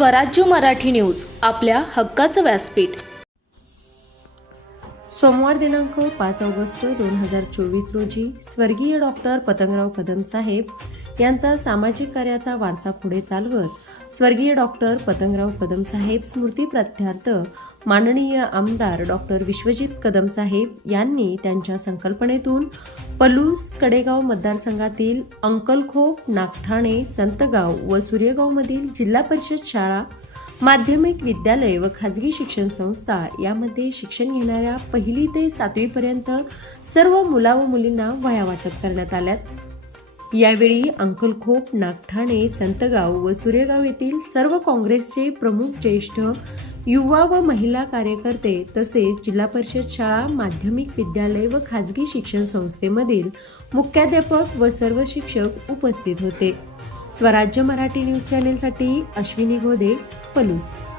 स्वराज्य मराठी न्यूज आपल्या हक्काचं व्यासपीठ. सोमवार दिनांक पाच ऑगस्ट दोन हजार चोवीस रोजी स्वर्गीय डॉक्टर पतंगराव कदम साहेब यांचा सामाजिक कार्याचा वारसा पुढे चालवत स्वर्गीय डॉक्टर पतंगराव कदमसाहेब स्मृती प्रत्यार्थ माननीय आमदार डॉक्टर विश्वजित कदमसाहेब यांनी त्यांच्या संकल्पनेतून पलूस कडेगाव मतदारसंघातील अंकलखोप नागठाणे संतगाव व सूर्यगावमधील जिल्हा परिषद शाळा माध्यमिक विद्यालय व खाजगी शिक्षण संस्था यामध्ये शिक्षण घेणाऱ्या पहिली ते सातवीपर्यंत सर्व मुला व मुलींना वह्या वाटप करण्यात आल्यात. यावेळी अंकलखोप नागठाणे संतगाव व सूर्यगाव येथील सर्व काँग्रेसचे प्रमुख ज्येष्ठ युवा व महिला कार्यकर्ते तसेच जिल्हा परिषद शाळा माध्यमिक विद्यालय व खाजगी शिक्षण संस्थेमधील मुख्याध्यापक व सर्व शिक्षक उपस्थित होते. स्वराज्य मराठी न्यूज चॅनेलसाठी अश्विनी गोदे पलूस.